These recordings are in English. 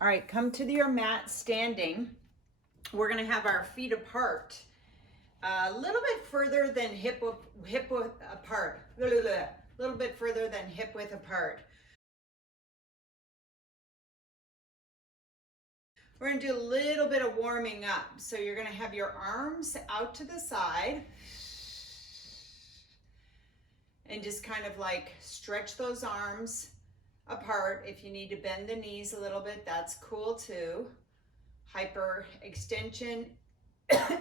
All right, come to your mat standing. We're going to have our feet apart, a little bit further than hip width apart. A little bit further than hip width apart. We're going to do a little bit of warming up. So you're going to have your arms out to the side and just kind of like stretch those arms apart. If you need to bend the knees a little bit, that's cool too. Hyper extension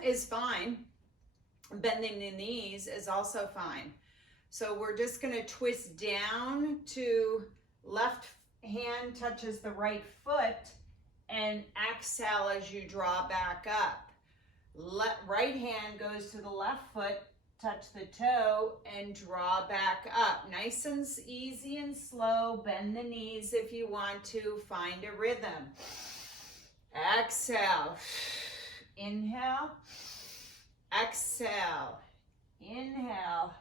is fine. Bending the knees is also fine. So we're just going to twist down to left hand touches the right foot and exhale as you draw back up. Right hand goes to the left foot, touch the toe and draw back up. Nice and easy and slow. Bend the knees if you want to. Find a rhythm. Exhale. Inhale. Exhale. Inhale.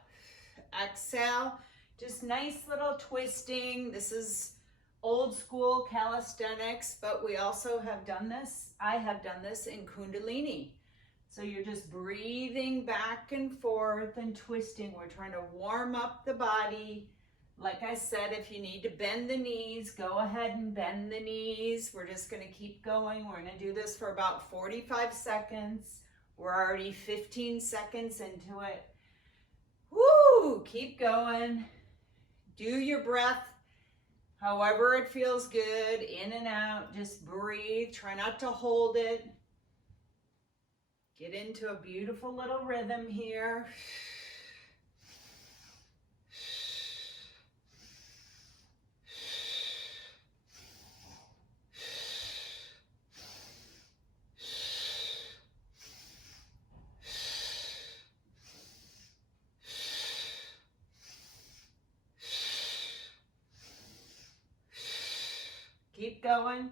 Exhale. Just nice little twisting. This is old school calisthenics, but we also have done this. I have done this in Kundalini. So you're just breathing back and forth and twisting. We're trying to warm up the body. Like I said, if you need to bend the knees, go ahead and bend the knees. We're just going to keep going. We're going to do this for about 45 seconds. We're already 15 seconds into it. Woo! Keep going. Do your breath however it feels good, in and out. Just breathe. Try not to hold it. Get into a beautiful little rhythm here. Keep going.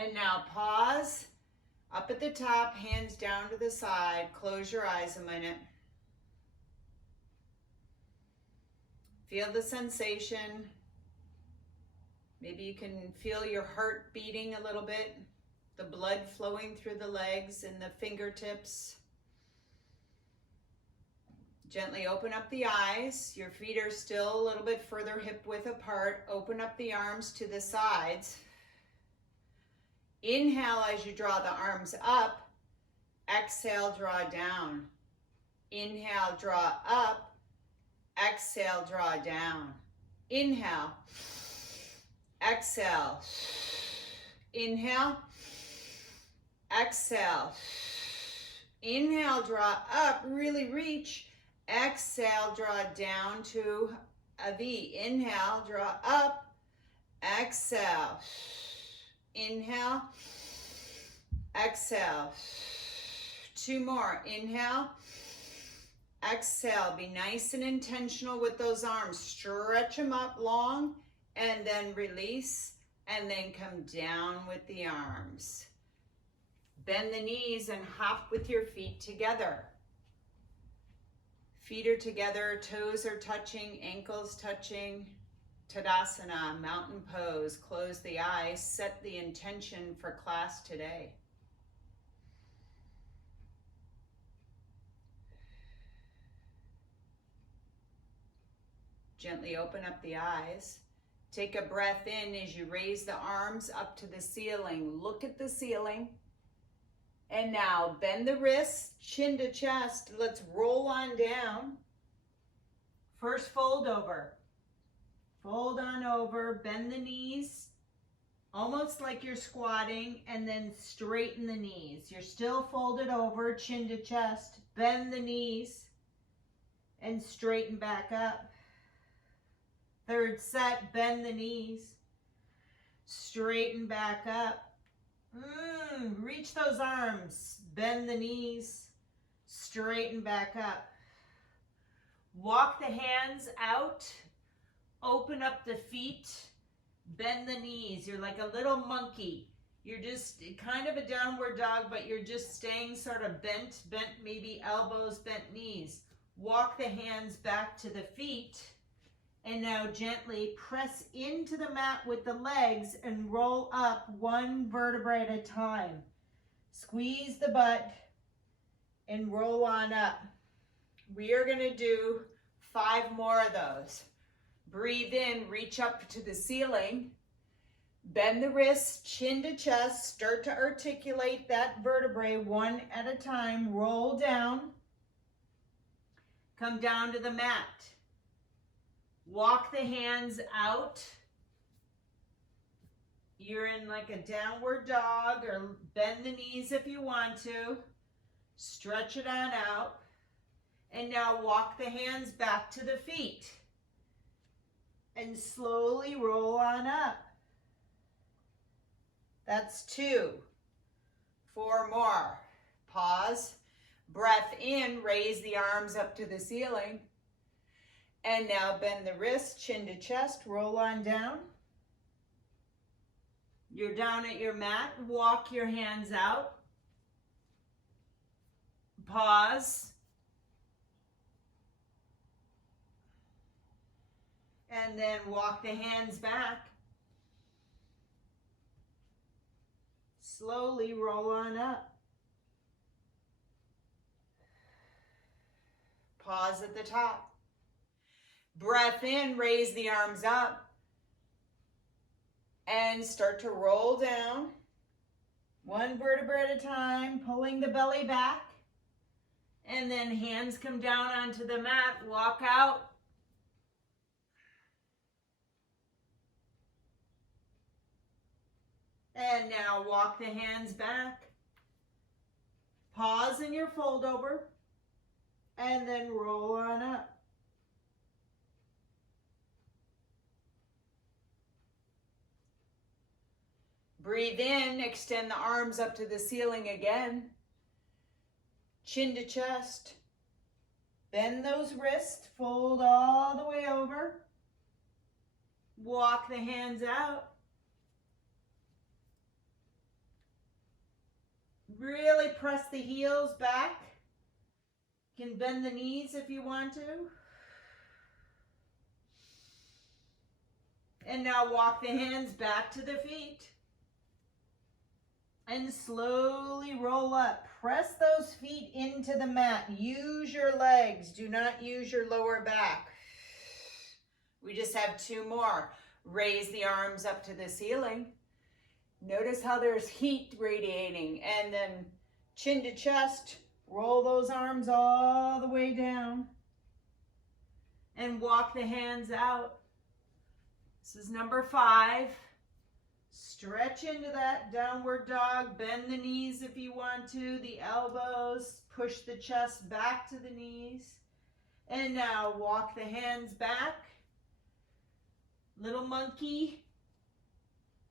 And now pause, up at the top, hands down to the side. Close your eyes a minute. Feel the sensation. Maybe you can feel your heart beating a little bit, the blood flowing through the legs and the fingertips. Gently open up the eyes. Your feet are still a little bit further hip width apart. Open up the arms to the sides. Inhale as you draw the arms up. Exhale, draw down. Inhale, draw up. Exhale, draw down. Inhale. Exhale. Inhale. Exhale. Inhale, draw up. Really reach. Exhale, draw down to a V. Inhale, draw up. Exhale. Inhale, exhale. Two more. Inhale, exhale. Be nice and intentional with those arms. Stretch them up long and then release and then come down with the arms. Bend the knees and hop with your feet together. Feet are together, toes are touching, ankles touching. Tadasana, mountain pose. Close the eyes, set the intention for class today. Gently open up the eyes. Take a breath in as you raise the arms up to the ceiling. Look at the ceiling. And now bend the wrists, chin to chest. Let's roll on down. First fold over. Fold on over, bend the knees, almost like you're squatting, and then straighten the knees. You're still folded over, chin to chest. Bend the knees and straighten back up. Third set, bend the knees, straighten back up. Reach those arms, bend the knees, straighten back up. Walk the hands out. Open up the feet, bend the knees. You're like a little monkey. You're just kind of a downward dog, but you're just staying sort of bent maybe elbows, bent knees. Walk the hands back to the feet And now gently press into the mat with the legs and roll up one vertebrae at a time. Squeeze the butt and roll on up. We are going to do 5 more of those. Breathe in, reach up to the ceiling. Bend the wrists, chin to chest. Start to articulate that vertebrae one at a time. Roll down. Come down to the mat. Walk the hands out. You're in like a downward dog, or bend the knees if you want to. Stretch it on out. And now walk the hands back to the feet. And slowly roll on up. That's 2. 4 more. Pause. Breath in, raise the arms up to the ceiling. And now bend the wrist, chin to chest, roll on down. You're down at your mat. Walk your hands out. Pause. And then walk the hands back. Slowly roll on up. Pause at the top. Breath in, raise the arms up. And start to roll down. One vertebra at a time, pulling the belly back. And then hands come down onto the mat, walk out. And now walk the hands back. Pause in your fold over. And then roll on up. Breathe in, extend the arms up to the ceiling again. Chin to chest. Bend those wrists, fold all the way over. Walk the hands out. Really press the heels back. You can bend the knees if you want to. And now walk the hands back to the feet. And slowly roll up. Press those feet into the mat. Use your legs. Do not use your lower back. We just have 2 more. Raise the arms up to the ceiling. Notice how there's heat radiating. And then chin to chest. Roll those arms all the way down. And walk the hands out. This is number 5. Stretch into that downward dog. Bend the knees if you want to. The elbows. Push the chest back to the knees. And now walk the hands back. Little monkey.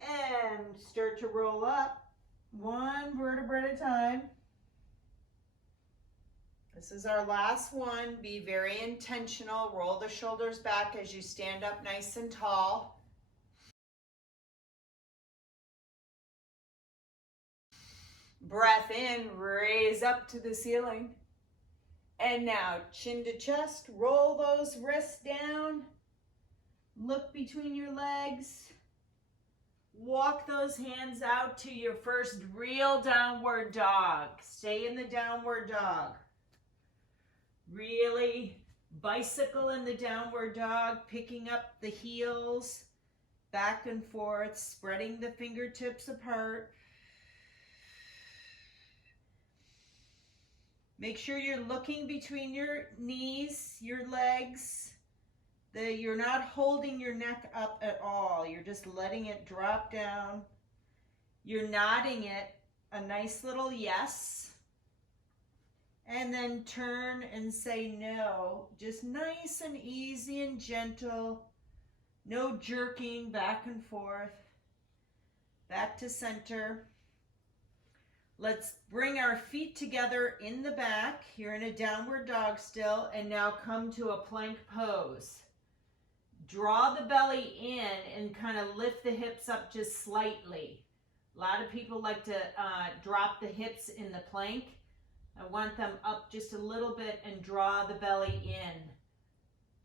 And start to roll up. One vertebra at a time. This is our last one. Be very intentional. Roll the shoulders back as you stand up nice and tall. Breath in, raise up to the ceiling. And now chin to chest, roll those wrists down. Look between your legs. Walk those hands out to your first real downward dog. Stay in the downward dog. Really bicycle in the downward dog, picking up the heels back and forth, spreading the fingertips apart. Make sure you're looking between your knees, your legs. You're not holding your neck up at all. You're just letting it drop down. You're nodding it, a nice little yes. And then turn and say no. Just nice and easy and gentle. No jerking back and forth. Back to center. Let's bring our feet together in the back. You're in a downward dog still, and now come to a plank pose. Draw the belly in and kind of lift the hips up just slightly. A lot of people like to drop the hips in the plank. I want them up just a little bit and draw the belly in.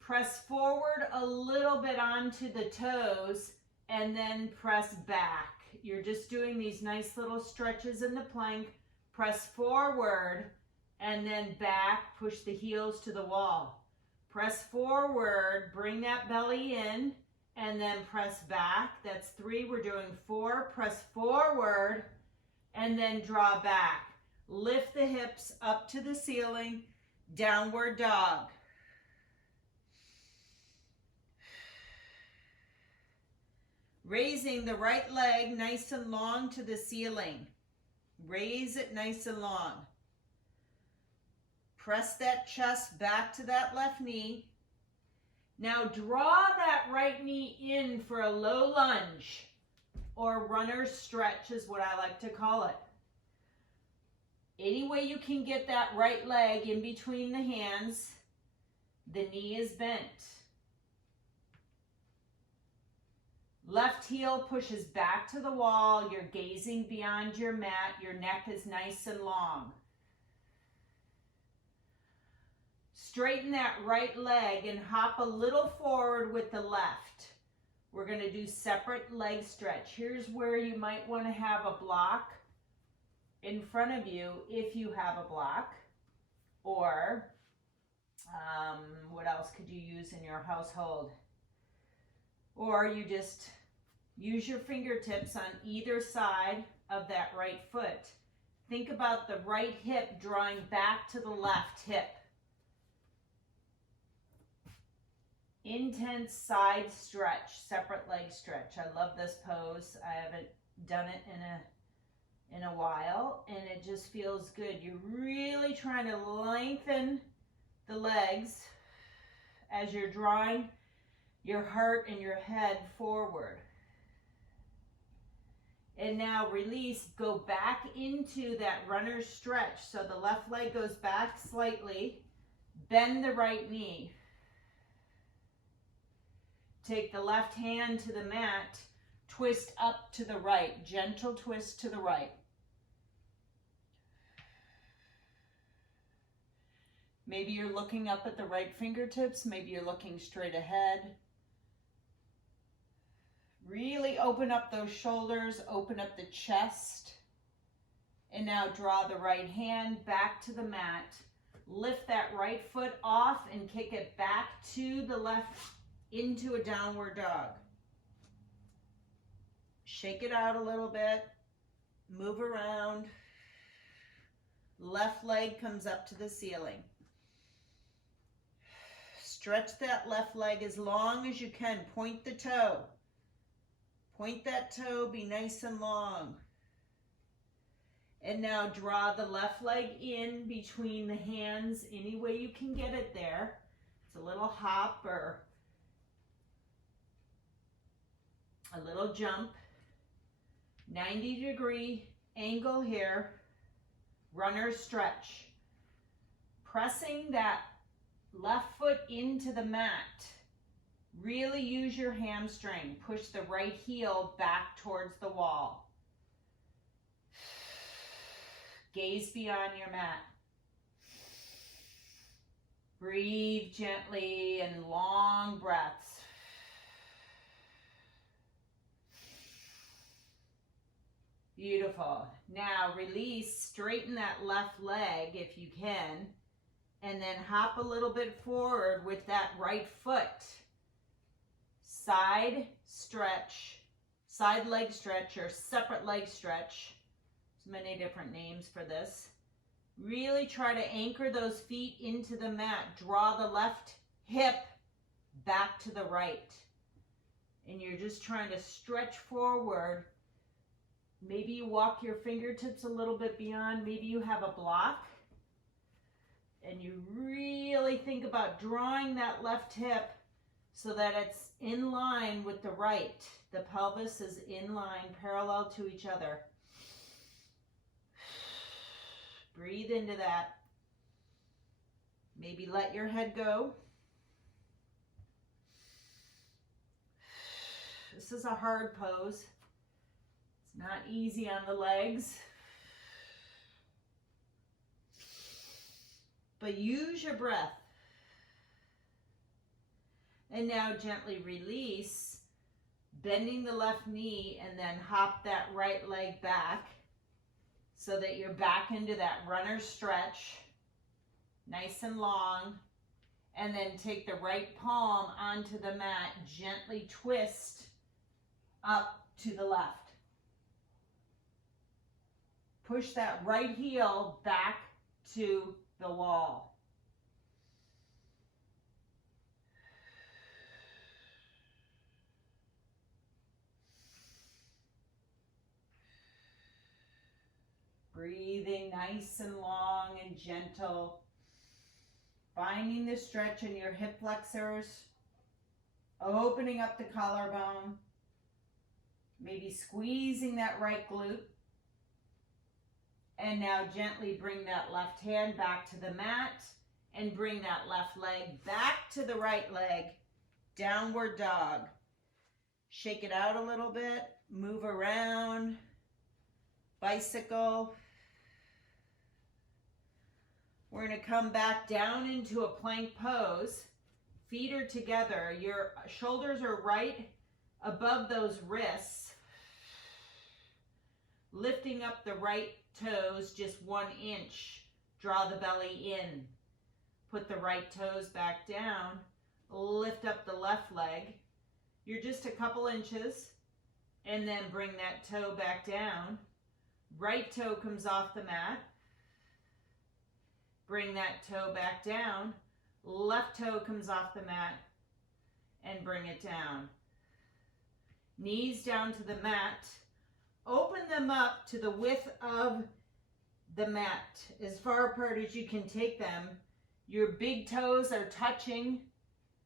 Press forward a little bit onto the toes and then press back. You're just doing these nice little stretches in the plank. Press forward and then back, push the heels to the wall. Press forward, bring that belly in, and then press back. That's 3, we're doing 4. Press forward and then draw back. Lift the hips up to the ceiling, downward dog. Raising the right leg nice and long to the ceiling. Raise it nice and long. Press that chest back to that left knee. Now draw that right knee in for a low lunge, or runner's stretch is what I like to call it. Any way you can get that right leg in between the hands, the knee is bent. Left heel pushes back to the wall. You're gazing beyond your mat. Your neck is nice and long. Straighten that right leg and hop a little forward with the left. We're going to do separate leg stretch. Here's where you might want to have a block in front of you if you have a block. Or what else could you use in your household? Or you just use your fingertips on either side of that right foot. Think about the right hip drawing back to the left hip. Intense side stretch, separate leg stretch. I love this pose. I haven't done it in a while, and it just feels good. You're really trying to lengthen the legs as you're drawing your heart and your head forward. And now release, go back into that runner's stretch. So the left leg goes back slightly, bend the right knee. Take the left hand to the mat, twist up to the right, gentle twist to the right. Maybe you're looking up at the right fingertips, maybe you're looking straight ahead. Really open up those shoulders, open up the chest. And now draw the right hand back to the mat. Lift that right foot off and kick it back to the left into a downward dog. Shake it out a little bit. Move around. Left leg comes up to the ceiling. Stretch that left leg as long as you can. Point the toe. Point that toe, be nice and long. And now draw the left leg in between the hands any way you can get it there. It's a little hop or a little jump. 90-degree angle here. Runner's stretch. Pressing that left foot into the mat. Really use your hamstring. Push the right heel back towards the wall. Gaze beyond your mat. Breathe gently and long breaths. Beautiful. Now release, straighten that left leg if you can, and then hop a little bit forward with that right foot. Side stretch, side leg stretch or separate leg stretch. There's many different names for this. Really try to anchor those feet into the mat. Draw the left hip back to the right. And you're just trying to stretch forward. Maybe you walk your fingertips a little bit beyond. Maybe you have a block. And you really think about drawing that left hip so that it's in line with the right. The pelvis is in line, parallel to each other. Breathe into that. Maybe let your head go. This is a hard pose. It's not easy on the legs. But use your breath. And now gently release, bending the left knee, and then hop that right leg back so that you're back into that runner stretch, nice and long. And then take the right palm onto the mat, gently twist up to the left. Push that right heel back to the wall. Breathing nice and long and gentle. Finding the stretch in your hip flexors. Opening up the collarbone. Maybe squeezing that right glute. And now gently bring that left hand back to the mat and bring that left leg back to the right leg. Downward dog. Shake it out a little bit. Move around. Bicycle. We're going to come back down into a plank pose. Feet are together. Your shoulders are right above those wrists. Lifting up the right toes just 1 inch. Draw the belly in. Put the right toes back down. Lift up the left leg. You're just a couple inches. And then bring that toe back down. Right toe comes off the mat. Bring that toe back down. Left toe comes off the mat. And bring it down. Knees down to the mat. Open them up to the width of the mat, as far apart as you can take them. Your big toes are touching,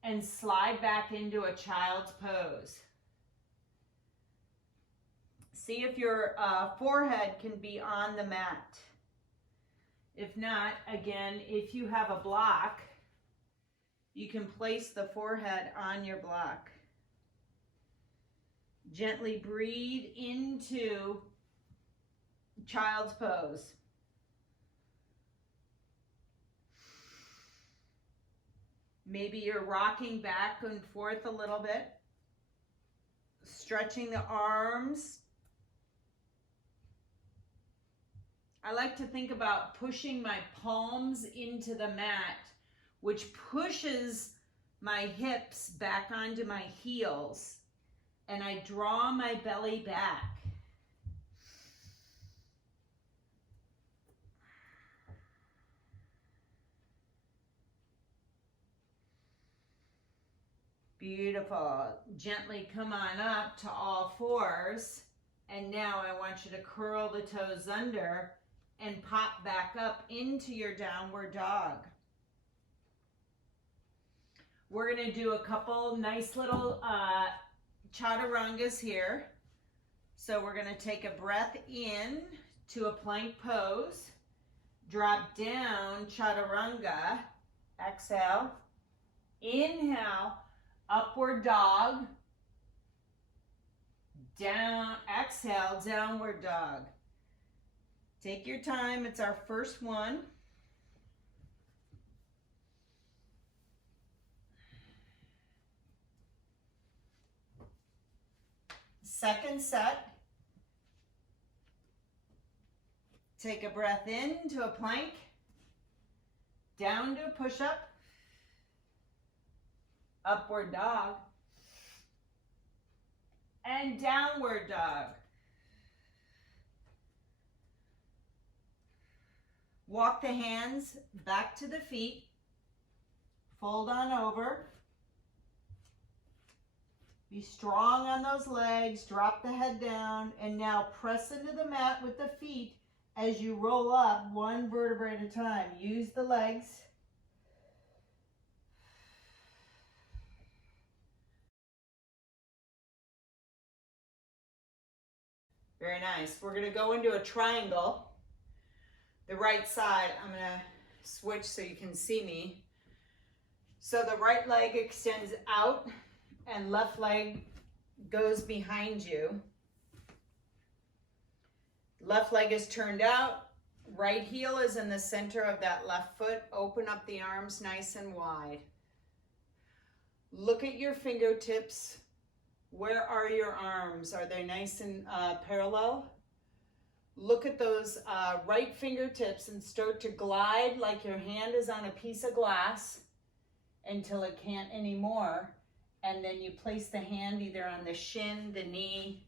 and slide back into a child's pose. See if your forehead can be on the mat. If not, again, if you have a block, you can place the forehead on your block. Gently breathe into child's pose. Maybe you're rocking back and forth a little bit, stretching the arms. I like to think about pushing my palms into the mat, which pushes my hips back onto my heels. And I draw my belly back. Beautiful. Gently come on up to all fours. And now I want you to curl the toes under and pop back up into your downward dog. We're going to do a couple nice little chaturangas here. So we're going to take a breath in to a plank pose. Drop down, chaturanga. Exhale. Inhale, upward dog. Down, exhale, downward dog. Take your time. It's our first one. Second set. Take a breath in to a plank. Down to a push-up. Upward dog. And downward dog. Walk the hands back to the feet. Fold on over. Be strong on those legs. Drop the head down. And now press into the mat with the feet as you roll up one vertebrae at a time. Use the legs. Very nice. We're going to go into a triangle. The right side, I'm going to switch so you can see me. So the right leg extends out and left leg goes behind you. Left leg is turned out. Right heel is in the center of that left foot. Open up the arms nice and wide. Look at your fingertips. Where are your arms? Are they nice and parallel? Look at those right fingertips and start to glide like your hand is on a piece of glass until it can't anymore. And then you place the hand either on the shin, the knee,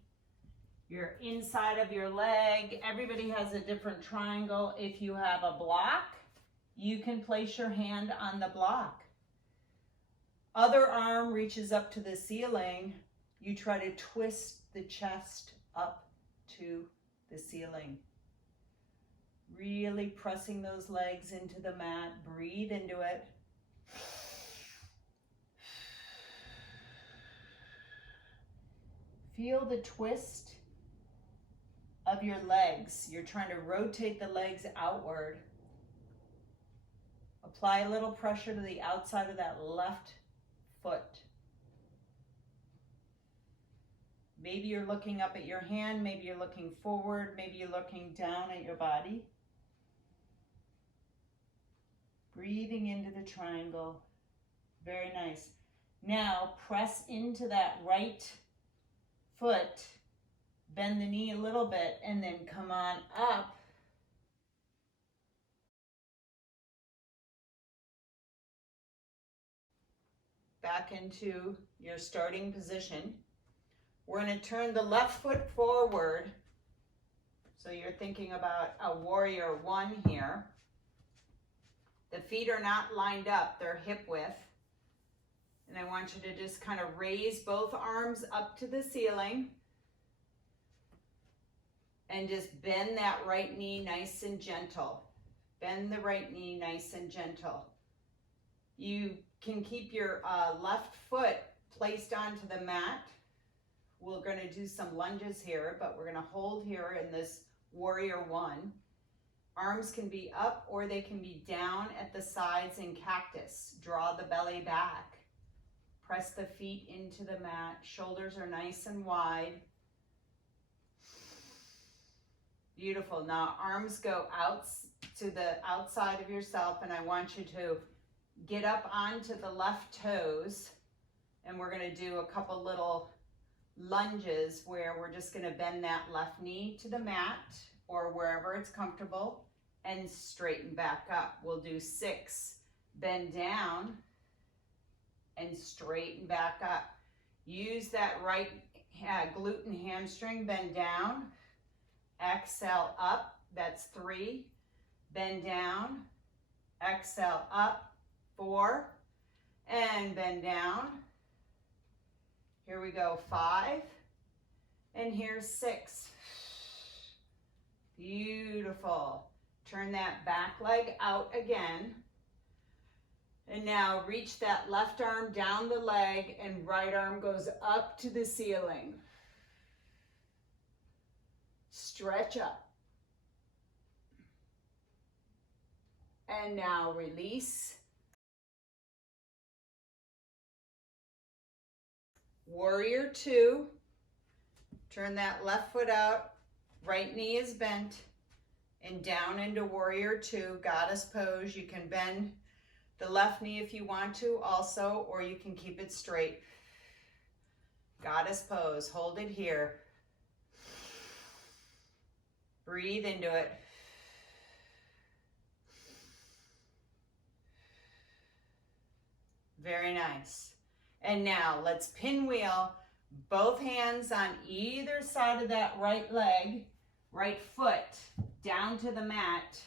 your inside of your leg. Everybody has a different triangle. If you have a block, you can place your hand on the block. Other arm reaches up to the ceiling. You try to twist the chest up to the ceiling. Really pressing those legs into the mat. Breathe into it. Feel the twist of your legs. You're trying to rotate the legs outward. Apply a little pressure to the outside of that left foot. Maybe you're looking up at your hand, maybe you're looking forward, maybe you're looking down at your body. Breathing into the triangle. Very nice. Now press into that right foot, bend the knee a little bit, and then come on up. Back into your starting position. We're going to turn the left foot forward. So you're thinking about a warrior one here. The feet are not lined up, they're hip width. And I want you to just kind of raise both arms up to the ceiling. And just bend that right knee nice and gentle. Bend the right knee nice and gentle. You can keep your left foot placed onto the mat. We're going to do some lunges here, but we're going to hold here in this warrior one. Arms can be up or they can be down at the sides in cactus. Draw the belly back. Press the feet into the mat. Shoulders are nice and wide. Beautiful. Now arms go out to the outside of yourself, and I want you to get up onto the left toes, and we're going to do a couple little lunges where we're just going to bend that left knee to the mat or wherever it's comfortable and straighten back up. We'll do 6. Bend down and straighten back up. Use that right glute and hamstring. Bend down. Exhale up. That's 3. Bend down. Exhale up. 4. And bend down. Here we go. 5. And here's 6. Beautiful. Turn that back leg out again. And now reach that left arm down the leg and right arm goes up to the ceiling. Stretch up. And now release. Warrior 2. Turn that left foot out. Right knee is bent. And down into warrior 2, goddess pose. You can bend the left knee if you want to also, or you can keep it straight. Goddess pose, hold it here. Breathe into it. Very nice. And now let's pinwheel both hands on either side of that right leg, right foot down to the mat.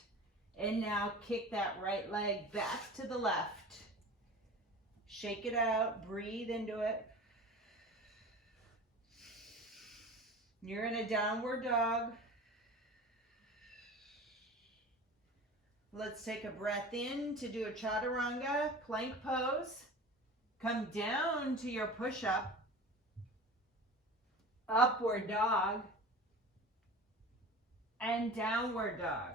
And now kick that right leg back to the left. Shake it out, breathe into it. You're in a downward dog. Let's take a breath in to do a chaturanga, plank pose. Come down to your push-up. Upward dog. And downward dog.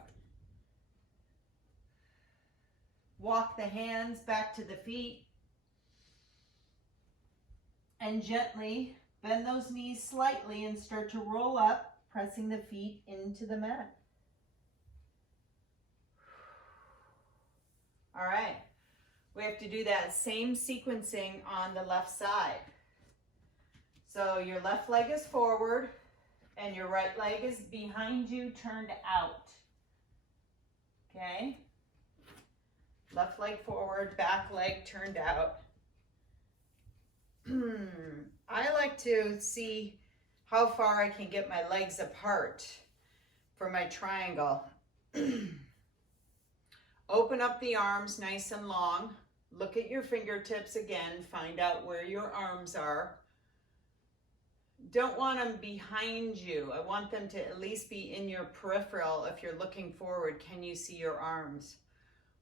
Walk the hands back to the feet. And gently bend those knees slightly and start to roll up, pressing the feet into the mat. All right. We have to do that same sequencing on the left side. So your left leg is forward and your right leg is behind you, turned out. Okay? Left leg forward, back leg turned out. I like to see how far I can get my legs apart for my triangle. Open up the arms nice and long. Look at your fingertips again. Find out where your arms are. Don't want them behind you. I want them to at least be in your peripheral. If you're looking forward, can you see your arms?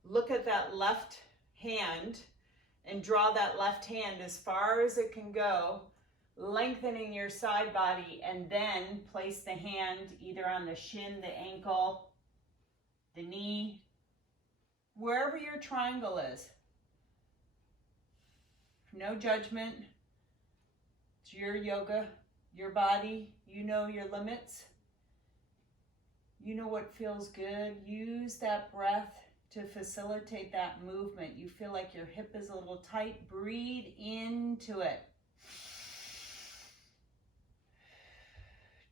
Look at that left hand and draw that left hand as far as it can go, lengthening your side body, and then place the hand either on the shin, the ankle, the knee, wherever your triangle is. No judgment. It's your yoga, your body. You know your limits. You know what feels good. Use that breath to facilitate that movement. You feel like your hip is a little tight. Breathe into it.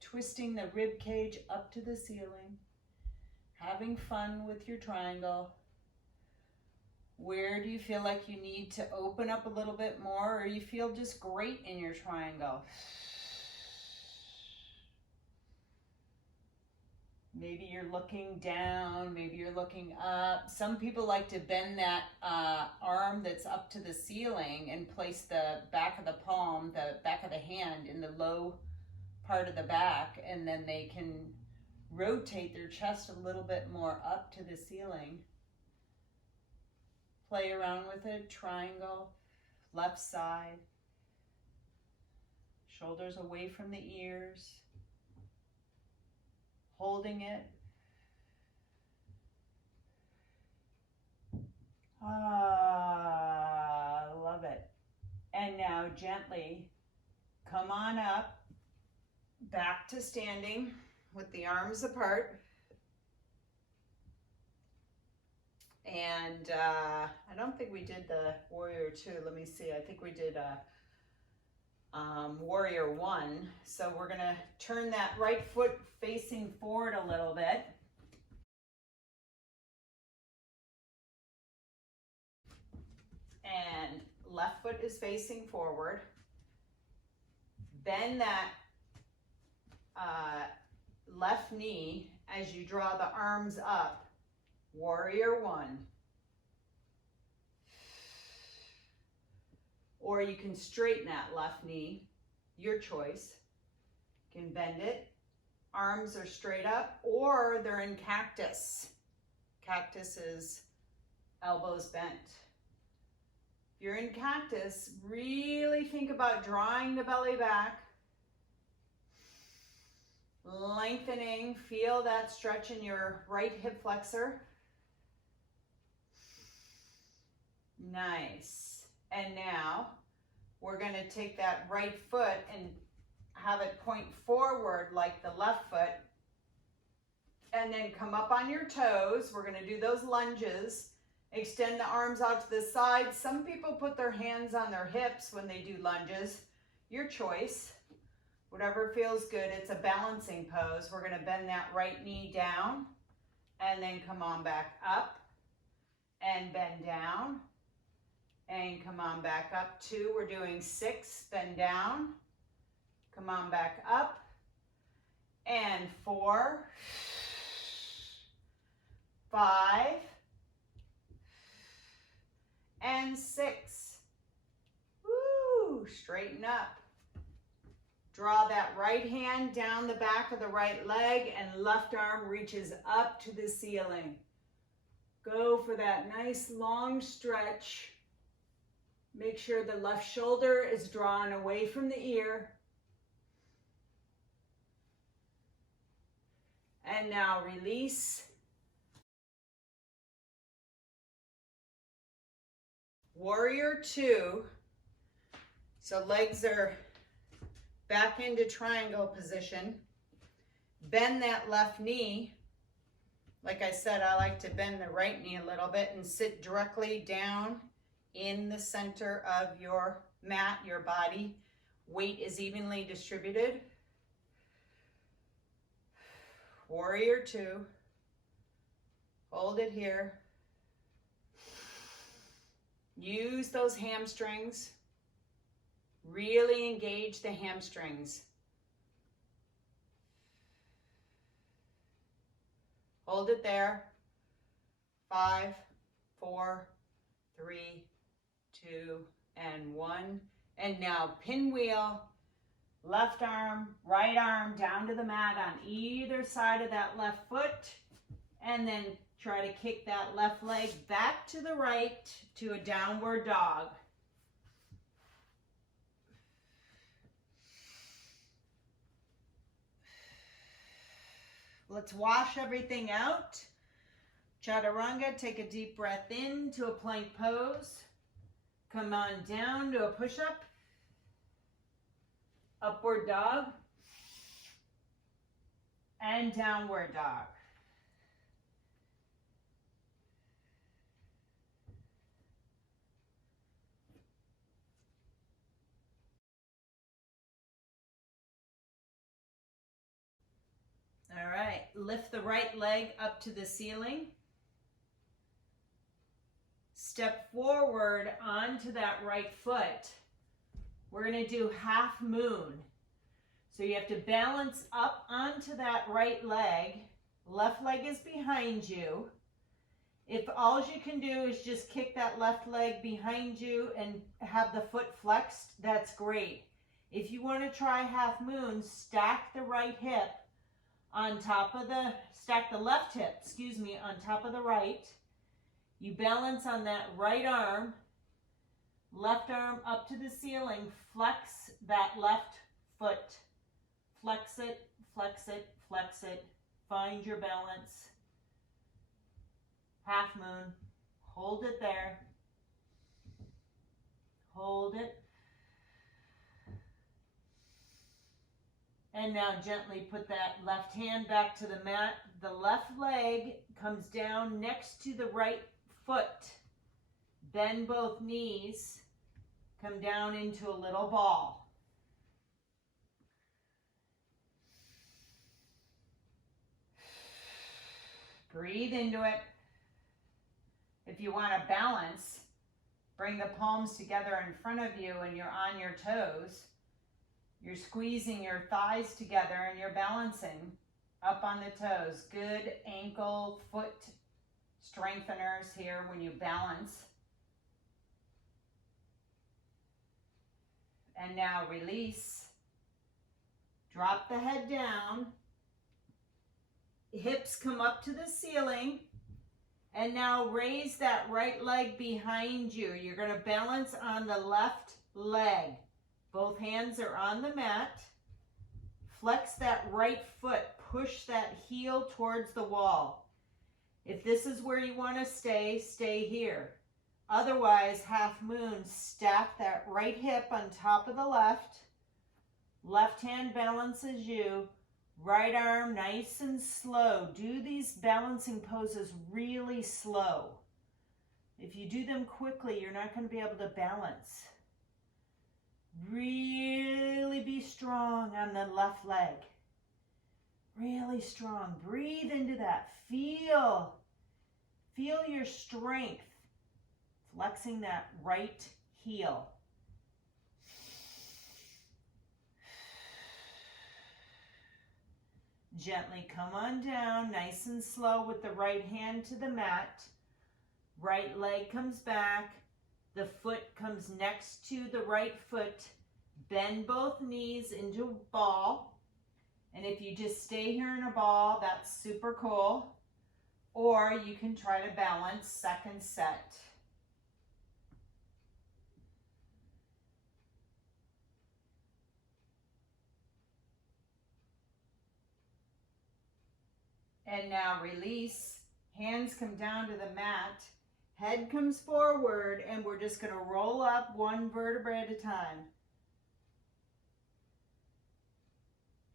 Twisting the rib cage up to the ceiling. Having fun with your triangle. Where do you feel like you need to open up a little bit more, or you feel just great in your triangle? Maybe you're looking down, maybe you're looking up. Some people like to bend that arm that's up to the ceiling and place the back of the palm, the back of the hand in the low part of the back, and then they can rotate their chest a little bit more up to the ceiling. Play around with it, triangle, left side, shoulders away from the ears, holding it. Love it. And now gently come on up, back to standing with the arms apart. And I don't think we did the warrior 2. Let me see. I think we did warrior 1. So we're going to turn that right foot facing forward a little bit. And left foot is facing forward. Bend that left knee as you draw the arms up. Warrior 1. Or you can straighten that left knee, your choice. You can bend it. Arms are straight up, or they're in cactus. Cactus is elbows bent. If you're in cactus, really think about drawing the belly back. Lengthening, feel that stretch in your right hip flexor. Nice. And now we're going to take that right foot and have it point forward like the left foot. And then come up on your toes. We're going to do those lunges. Extend the arms out to the side. Some people put their hands on their hips when they do lunges. Your choice. Whatever feels good. It's a balancing pose. We're going to bend that right knee down and then come on back up and bend down and come on back up. 2, we're doing 6, bend down, come on back up, and 4, 5, and 6. Woo, straighten up. Draw that right hand down the back of the right leg and left arm reaches up to the ceiling. Go for that nice long stretch. Make sure the left shoulder is drawn away from the ear. And now release. Warrior 2. So legs are back into triangle position. Bend that left knee. Like I said, I like to bend the right knee a little bit and sit directly down in the center of your mat, your body. Weight is evenly distributed. Warrior two. Hold it here. Use those hamstrings. Really engage the hamstrings. Hold it there. 5, 4, 3, 2, and 1. And now pinwheel, left arm, right arm down to the mat on either side of that left foot. And then try to kick that left leg back to the right to a downward dog. Let's wash everything out. Chaturanga, take a deep breath in to a plank pose. Come on down to a push-up. Upward dog. And downward dog. All right, lift the right leg up to the ceiling. Step forward onto that right foot. We're going to do half moon. So you have to balance up onto that right leg. Left leg is behind you. If all you can do is just kick that left leg behind you and have the foot flexed, that's great. If you want to try half moon, stack the right hip on top of the, stack the left hip, on top of the right. You balance on that right arm, left arm up to the ceiling, flex that left foot. Flex it, flex it, flex it. Find your balance. Half moon. Hold it there. Hold it. And now gently put that left hand back to the mat. The left leg comes down next to the right foot. Bend both knees. Come down into a little ball. Breathe into it. If you want to balance, bring the palms together in front of you and you're on your toes. You're squeezing your thighs together and you're balancing up on the toes. Good ankle, foot strengtheners here when you balance. And now release. Drop the head down. Hips come up to the ceiling. And now raise that right leg behind you. You're going to balance on the left leg. Both hands are on the mat. Flex that right foot. Push that heel towards the wall. If this is where you want to stay, stay here. Otherwise, half moon, stack that right hip on top of the left. Left hand balances you. Right arm nice and slow. Do these balancing poses really slow. If you do them quickly, you're not going to be able to balance. Really be strong on the left leg. Really strong. Breathe into that. Feel your strength. Flexing that right heel. Gently come on down, nice and slow with the right hand to the mat. Right leg comes back. The foot comes next to the right foot. Bend both knees into a ball. And if you just stay here in a ball, that's super cool. Or you can try to balance second set. And now release. Hands come down to the mat. Head comes forward, and we're just going to roll up one vertebra at a time.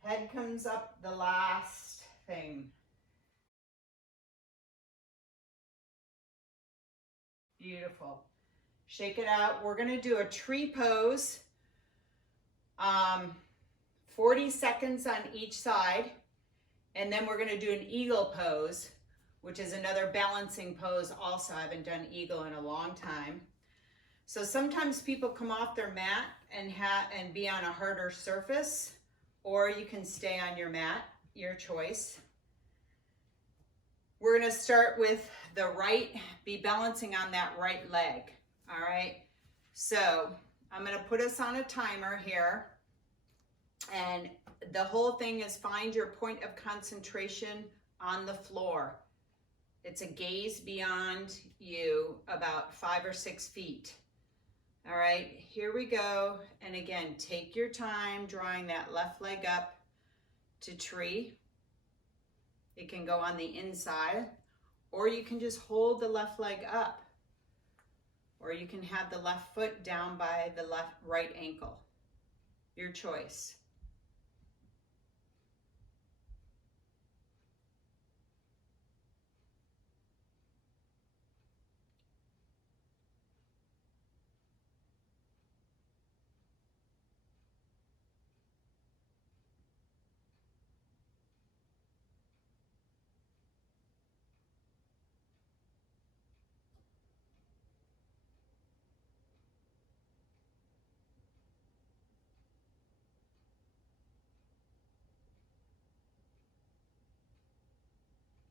Head comes up the last thing. Beautiful. Shake it out. We're gonna do a tree pose. 40 seconds on each side. And then we're gonna do an eagle pose, which is another balancing pose also. I haven't done eagle in a long time. So sometimes people come off their mat and be on a harder surface, or you can stay on your mat, your choice. We're gonna start with the right, be balancing on that right leg, all right? So I'm gonna put us on a timer here, and the whole thing is find your point of concentration on the floor. It's a gaze beyond you, about 5 or 6 feet. All right, here we go. And again, take your time drawing that left leg up to tree. It can go on the inside, or you can just hold the left leg up, or you can have the left foot down by the right ankle. Your choice.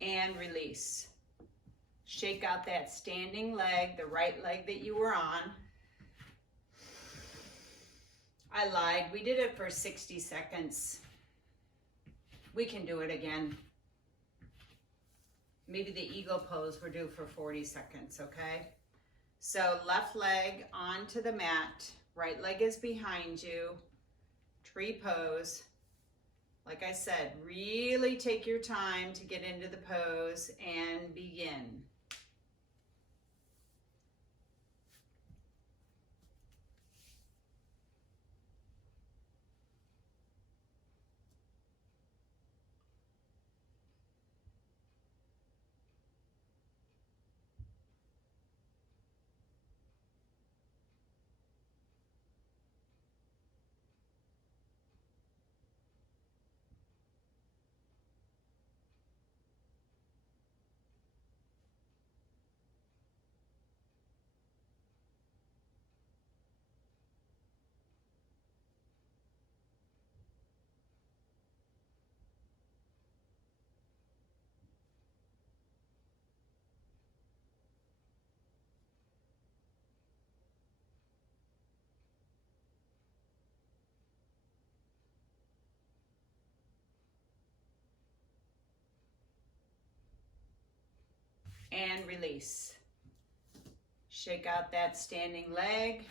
And release. Shake out that standing leg, the right leg that you were on. I lied, we did it for 60 seconds. We can do it again. Maybe the eagle pose we're due for 40 seconds, okay? So left leg onto the mat, right leg is behind you, tree pose. Like I said, really take your time to get into the pose and begin. And release. Shake out that standing leg.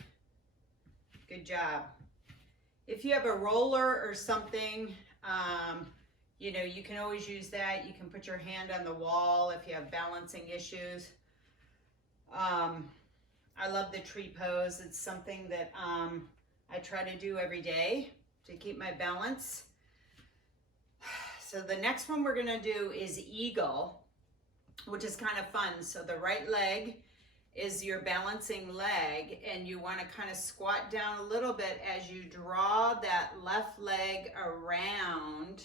Good job. If you have a roller or something, you know, you can always use that. You can put your hand on the wall if you have balancing issues. I love the tree pose. It's something that I try to do every day to keep my balance. So the next one we're gonna do is eagle, which is kind of fun. So the right leg is your balancing leg, and you want to kind of squat down a little bit as you draw that left leg around,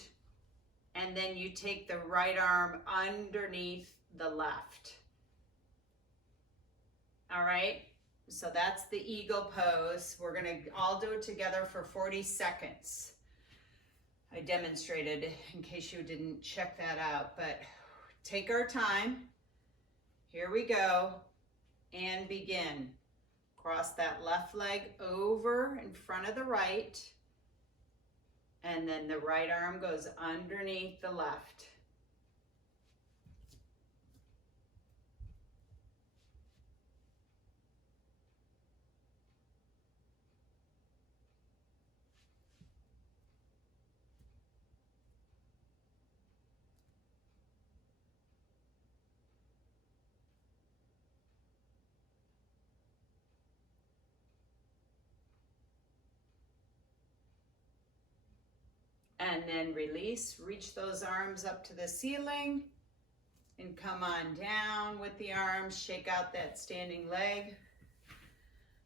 and then you take the right arm underneath the left. All right, so that's the eagle pose. We're gonna all do it together for 40 seconds. I demonstrated in case you didn't check that out, but take our time. Here we go. And begin. Cross that left leg over in front of the right, and then the right arm goes underneath the left. And then release, reach those arms up to the ceiling and come on down with the arms, shake out that standing leg.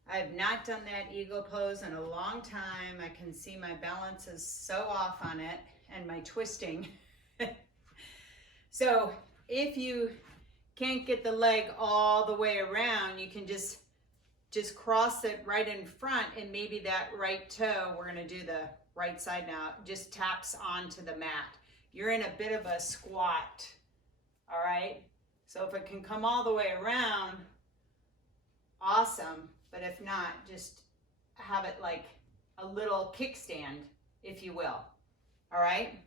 I've not done that eagle pose in a long time. I can see my balance is so off on it and my twisting. So if you can't get the leg all the way around, you can just cross it right in front, and maybe that right toe, we're gonna do the right side now, just taps onto the mat. You're in a bit of a squat, all right? So if it can come all the way around, awesome. But if not, just have it like a little kickstand, if you will, all right?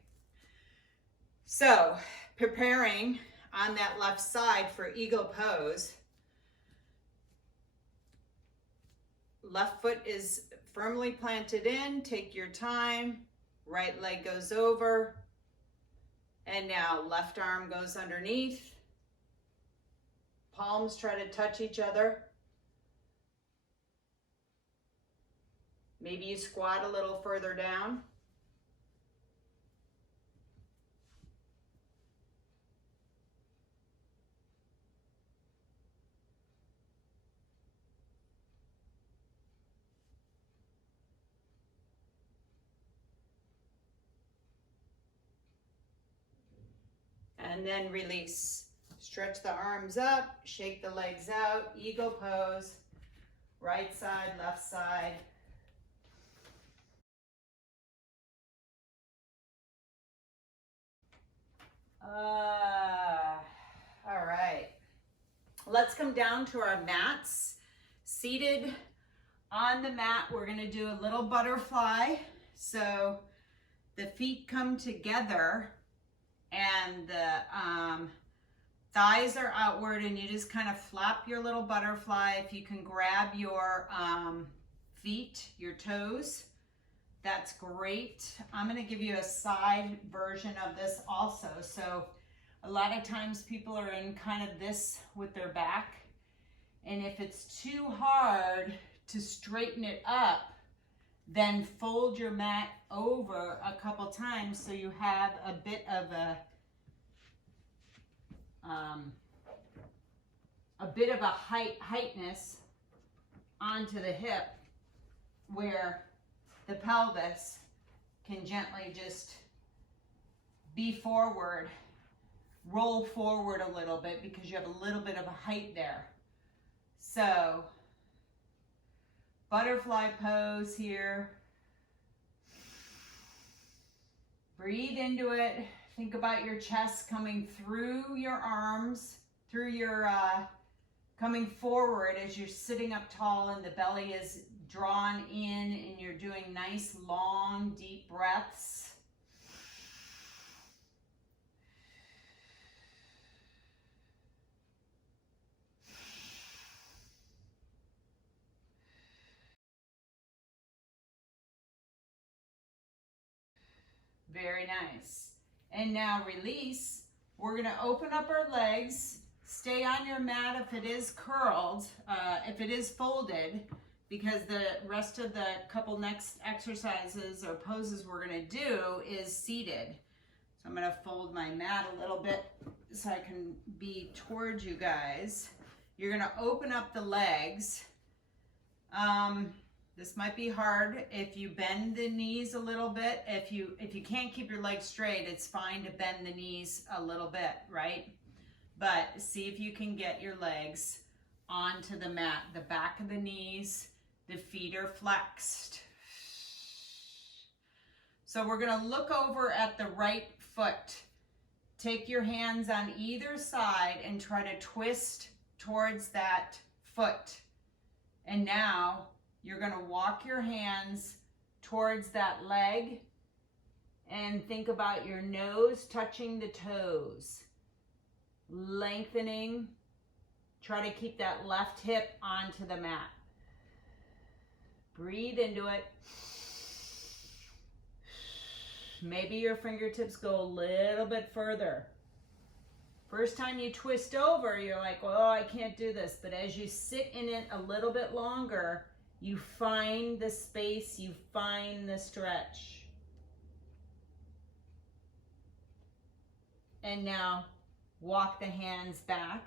So preparing on that left side for eagle pose. Left foot is firmly planted in, take your time, right leg goes over, and now left arm goes underneath. Palms try to touch each other. Maybe you squat a little further down. And then release. Stretch the arms up, shake the legs out, eagle pose, right side, left side. All right. Let's come down to our mats. Seated on the mat, we're gonna do a little butterfly. So the feet come together and the thighs are outward, and you just kind of flap your little butterfly. If you can grab your feet, your toes, that's great. I'm gonna give you a side version of this also. So a lot of times people are in kind of this with their back, and if it's too hard to straighten it up, then fold your mat over a couple times so you have a bit of a heightness onto the hip, where the pelvis can gently just be forward, roll forward a little bit, because you have a little bit of a height there. So butterfly pose here. Breathe into it. Think about your chest coming through your arms, through your, coming forward as you're sitting up tall, and the belly is drawn in, and you're doing nice, long, deep breaths. Very nice. And now release. We're gonna open up our legs. Stay on your mat if it is curled, if it is folded, because the rest of the couple next exercises or poses we're gonna do is seated. So I'm gonna fold my mat a little bit so I can be towards you guys. You're gonna open up the legs. This might be hard if you bend the knees a little bit. If you can't keep your legs straight, it's fine to bend the knees a little bit, right? But see if you can get your legs onto the mat. The back of the knees, the feet are flexed. So we're gonna look over at the right foot. Take your hands on either side and try to twist towards that foot. And now you're gonna walk your hands towards that leg and think about your nose touching the toes. Lengthening. Try to keep that left hip onto the mat. Breathe into it. Maybe your fingertips go a little bit further. First time you twist over, you're like, oh, I can't do this. But as you sit in it a little bit longer, you find the space, you find the stretch. And now walk the hands back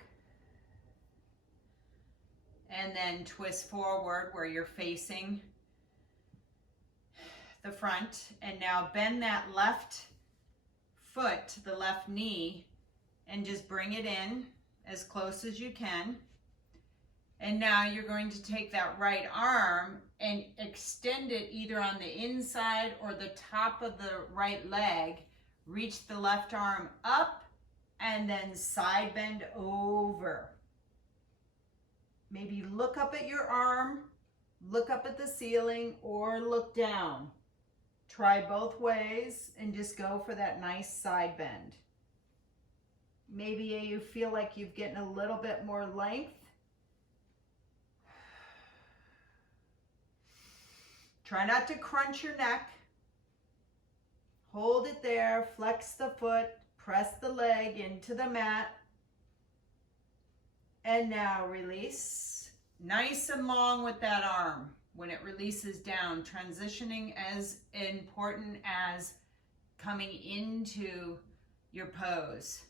and then twist forward where you're facing the front. And now bend that left foot to the left knee and just bring it in as close as you can. And now you're going to take that right arm and extend it either on the inside or the top of the right leg. Reach the left arm up and then side bend over. Maybe look up at your arm, look up at the ceiling, or look down. Try both ways and just go for that nice side bend. Maybe you feel like you've gotten a little bit more length. Try not to crunch your neck. Hold it there, flex the foot, press the leg into the mat. And now release. Nice and long with that arm when it releases down. Transitioning as important as coming into your pose.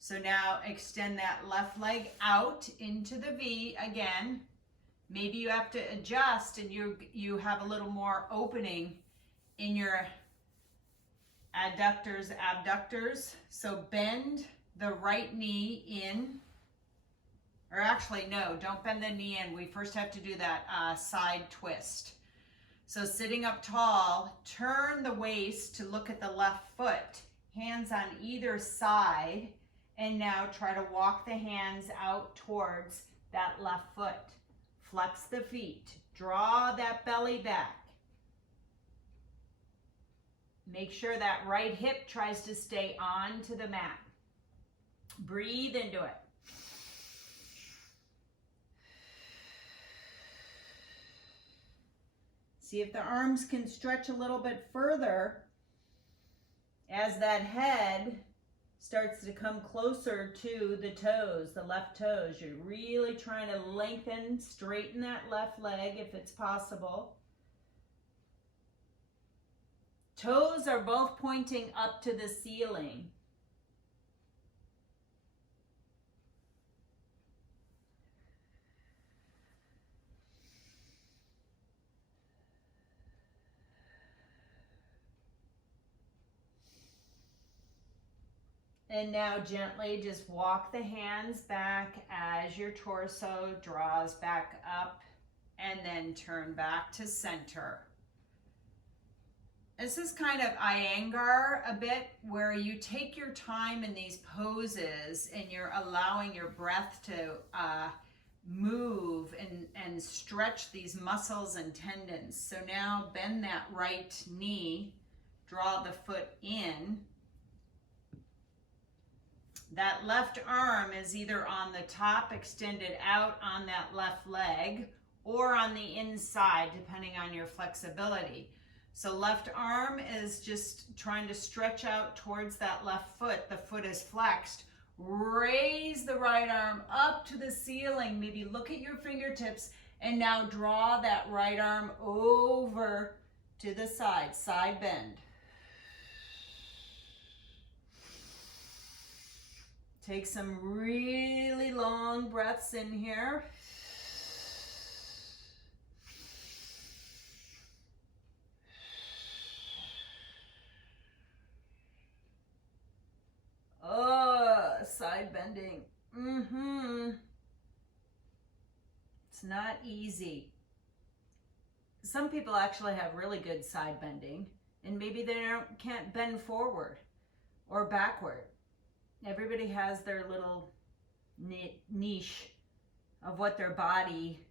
So now extend that left leg out into the V again. Maybe you have to adjust and you have a little more opening in your adductors, abductors. So bend the right knee in. Or actually, no, don't bend the knee in. We first have to do that side twist. So sitting up tall, turn the waist to look at the left foot. Hands on either side. And now try to walk the hands out towards that left foot. Flex the feet. Draw that belly back. Make sure that right hip tries to stay onto the mat. Breathe into it. See if the arms can stretch a little bit further as that head starts to come closer to the toes, the left toes. You're really trying to lengthen, straighten that left leg if it's possible. Toes are both pointing up to the ceiling. And now gently just walk the hands back as your torso draws back up and then turn back to center. This is kind of Iyengar a bit, where you take your time in these poses and you're allowing your breath to move and stretch these muscles and tendons. So now bend that right knee, draw the foot in. That left arm is either on the top, extended out on that left leg, or on the inside, depending on your flexibility. So left arm is just trying to stretch out towards that left foot. The foot is flexed. Raise the right arm up to the ceiling. Maybe look at your fingertips and now draw that right arm over to the side, side bend. Take some really long breaths in here. Oh, side bending. It's not easy. Some people actually have really good side bending, and maybe they can't bend forward or backward. Everybody has their little niche of what their body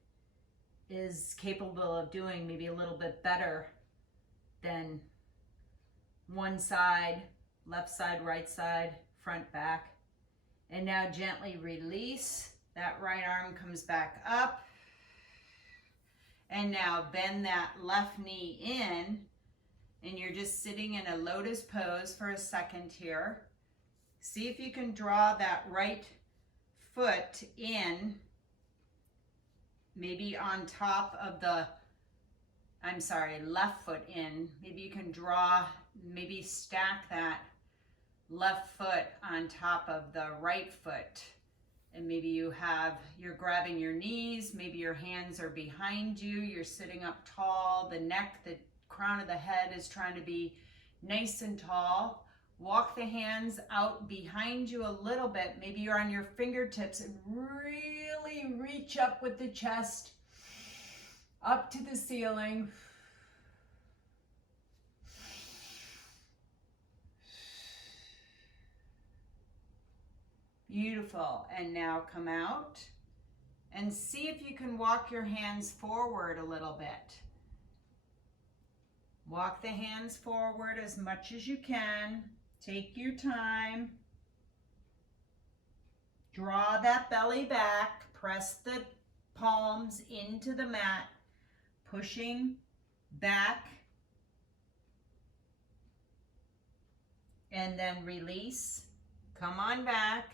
is capable of doing, maybe a little bit better than one side, left side, right side, front, back. And now gently release. That right arm comes back up. And now bend that left knee in. And you're just sitting in a lotus pose for a second here. See if you can draw that right foot in, maybe on top of the, left foot in. Maybe you can draw, maybe stack that left foot on top of the right foot And maybe you're grabbing your knees, maybe your hands are behind you, you're sitting up tall, the neck, the crown of the head is trying to be nice and tall. Walk the hands out behind you a little bit. Maybe you're on your fingertips and really reach up with the chest up to the ceiling. Beautiful. And now come out and see if you can walk your hands forward a little bit. Walk the hands forward as much as you can. Take your time. Draw that belly back. Press the palms into the mat, pushing back. And then release. Come on back.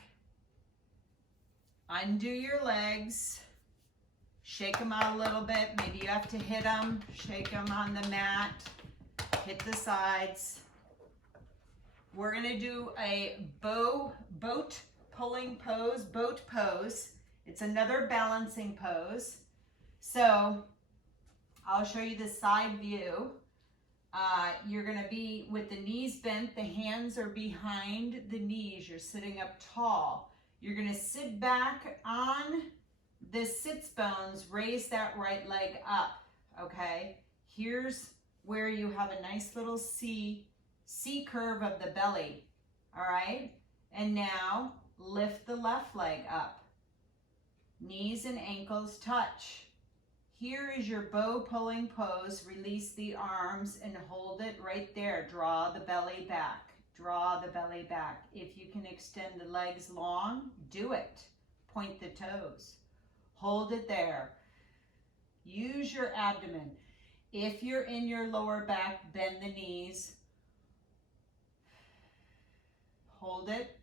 Undo your legs. Shake them out a little bit. Maybe you have to hit them. Shake them on the mat. Hit the sides. We're going to do a boat pulling pose, boat pose. It's another balancing pose. So I'll show you the side view. You're going to be with the knees bent. The hands are behind the knees. You're sitting up tall. You're going to sit back on the sits bones. Raise that right leg up. Okay. Here's where you have a nice little C curve of the belly. All right. And now lift the left leg up. Knees and ankles touch. Here is your bow pulling pose. Release the arms and hold it right there. Draw the belly back. Draw the belly back. If you can extend the legs long, do it. Point the toes. Hold it there. Use your abdomen. If you're in your lower back, bend the knees. Hold it.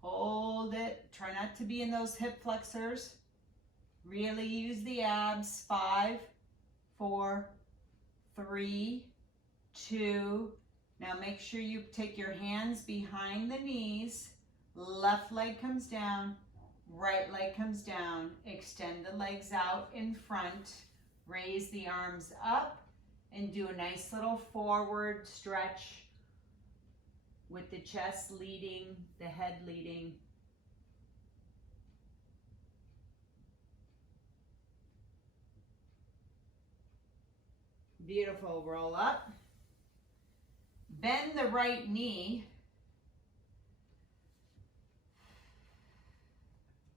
Hold it. Try not to be in those hip flexors. Really use the abs. 5, 4, 3, 2. Now make sure you take your hands behind the knees. Left leg comes down. Right leg comes down. Extend the legs out in front. Raise the arms up and do a nice little forward stretch with the chest leading, the head leading. Beautiful. Roll up. Bend the right knee.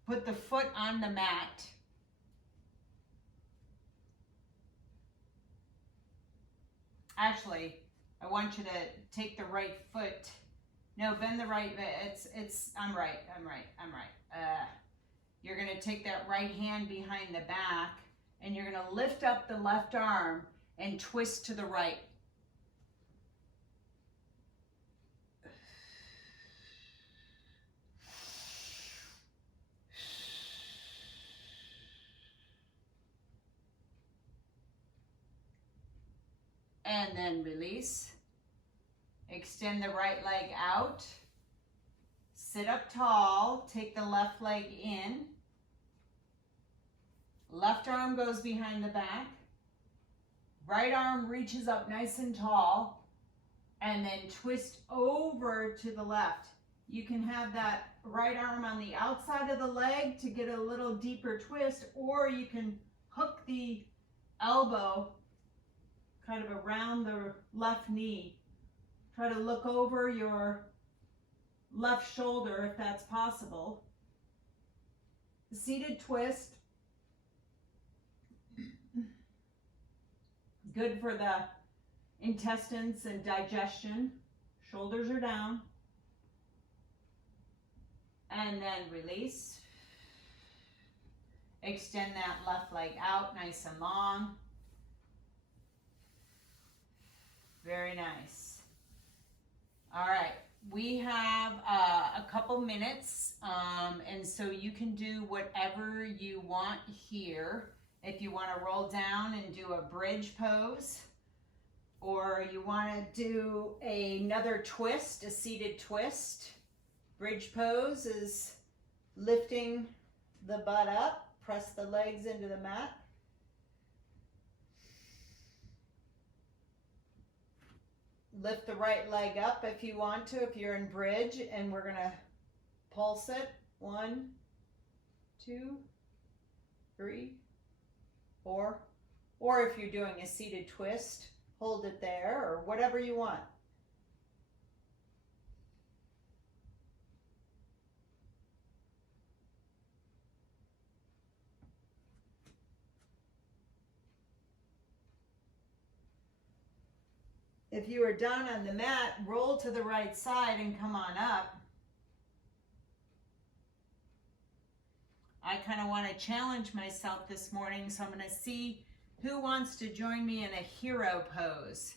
Put the foot on the mat. Actually, I want you to take the right foot. No, bend the right. I'm right. You're going to take that right hand behind the back and you're going to lift up the left arm and twist to the right. And then release. Extend the right leg out. Sit up tall. Take the left leg in. Left arm goes behind the back. Right arm reaches up nice and tall. And then twist over to the left. You can have that right arm on the outside of the leg to get a little deeper twist, or you can hook the elbow kind of around the left knee. Try to look over your left shoulder if that's possible. The seated twist. Good for the intestines and digestion. Shoulders are down. And then release. Extend that left leg out nice and long. Very nice. All right, we have a couple minutes, and so you can do whatever you want here. If you want to roll down and do a bridge pose, or you want to do another twist, a seated twist. Bridge pose is Lifting the butt up, press the legs into the mat. Lift the right leg up if you want to, if you're in bridge, and we're going to pulse it. 1, 2, 3, 4. Or if you're doing a seated twist, hold it there, or whatever you want. If you are down on the mat, roll to the right side and come on up. I kind of want to challenge myself this morning, so I'm going to see who wants to join me in a hero pose.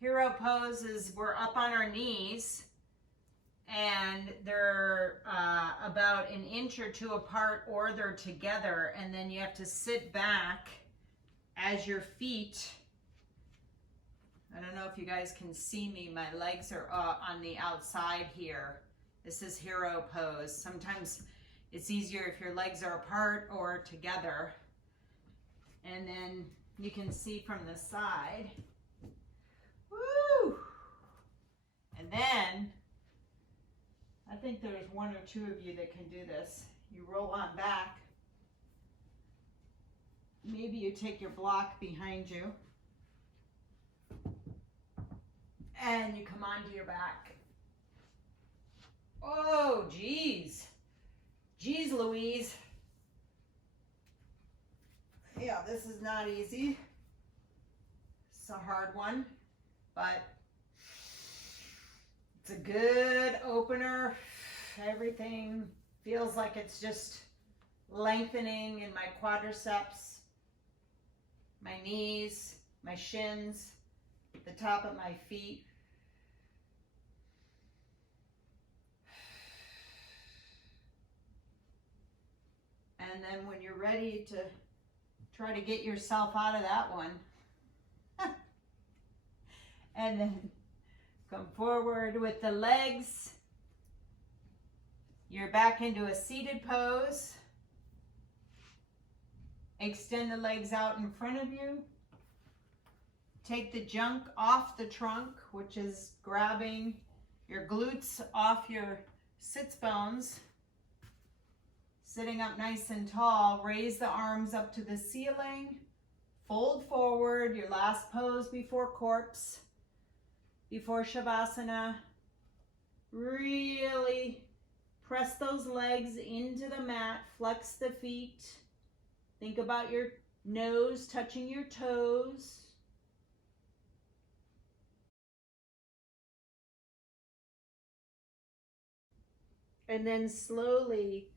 Hero pose is we're up on our knees and they're about an inch or two apart, or they're together, and then you have to sit back as your feet, I don't know if you guys can see me, my legs are on the outside here. This is hero pose. Sometimes it's easier if your legs are apart or together. And then you can see from the side. Woo! And then, I think there's 1 or 2 of you that can do this. You roll on back. Maybe you take your block behind you. And you come onto your back. Oh, geez. Geez, Louise. Yeah, this is not easy. It's a hard one, but it's a good opener. Everything feels like it's just lengthening in my quadriceps, my knees, my shins, the top of my feet. And then when you're ready to try to get yourself out of that one, and then come forward with the legs. You're back into a seated pose. Extend the legs out in front of you. Take the junk off the trunk, which is grabbing your glutes off your sits bones. Sitting up nice and tall, raise the arms up to the ceiling. Fold forward, your last pose before corpse, before Shavasana. Really press those legs into the mat, flex the feet. Think about your nose touching your toes. And then slowly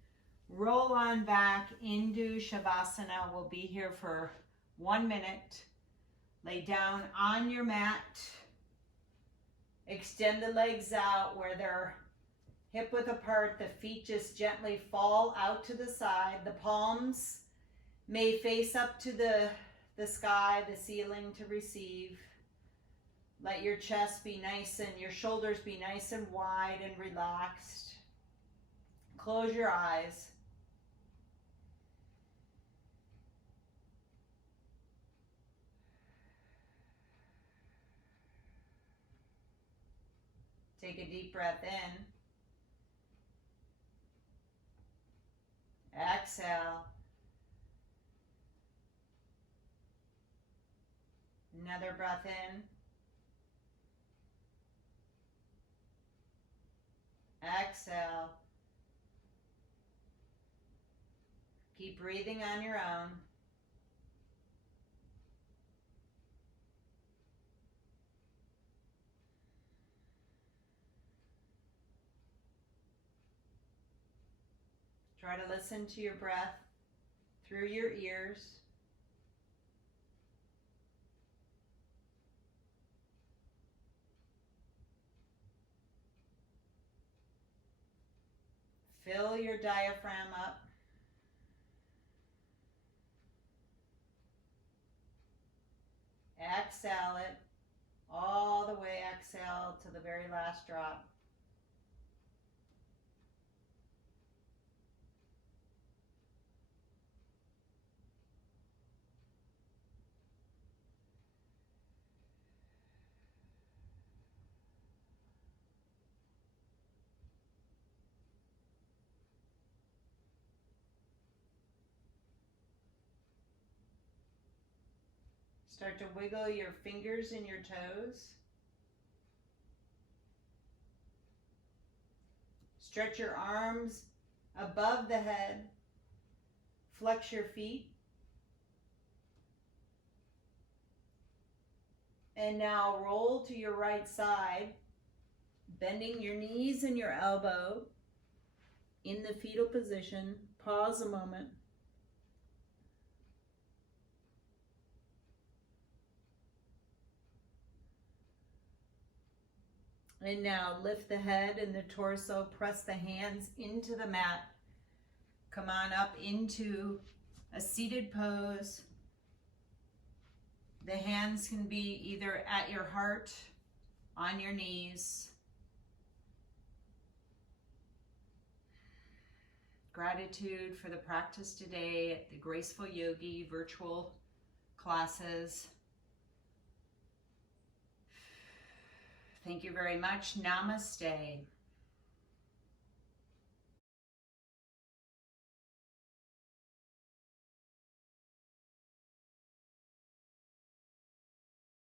roll on back into Shavasana. We'll be here for 1 minute. Lay down on your mat. Extend the legs out where they're hip width apart. The feet just gently fall out to the side. The palms may face up to the sky, the ceiling to receive. Let your chest be nice and your shoulders be nice and wide and relaxed. Close your eyes. Take a deep breath in. Exhale. Another breath in. Exhale. Keep breathing on your own. Try to listen to your breath through your ears. Fill your diaphragm up. Exhale it. All the way exhale to the very last drop. Start to wiggle your fingers and your toes. Stretch your arms above the head. Flex your feet. And now roll to your right side, bending your knees and your elbow in the fetal position. Pause a moment. And now lift the head and the torso, press the hands into the mat. Come on up into a seated pose. The hands can be either at your heart, on your knees. Gratitude for the practice today at the Graceful Yogi virtual classes. Thank you very much. Namaste.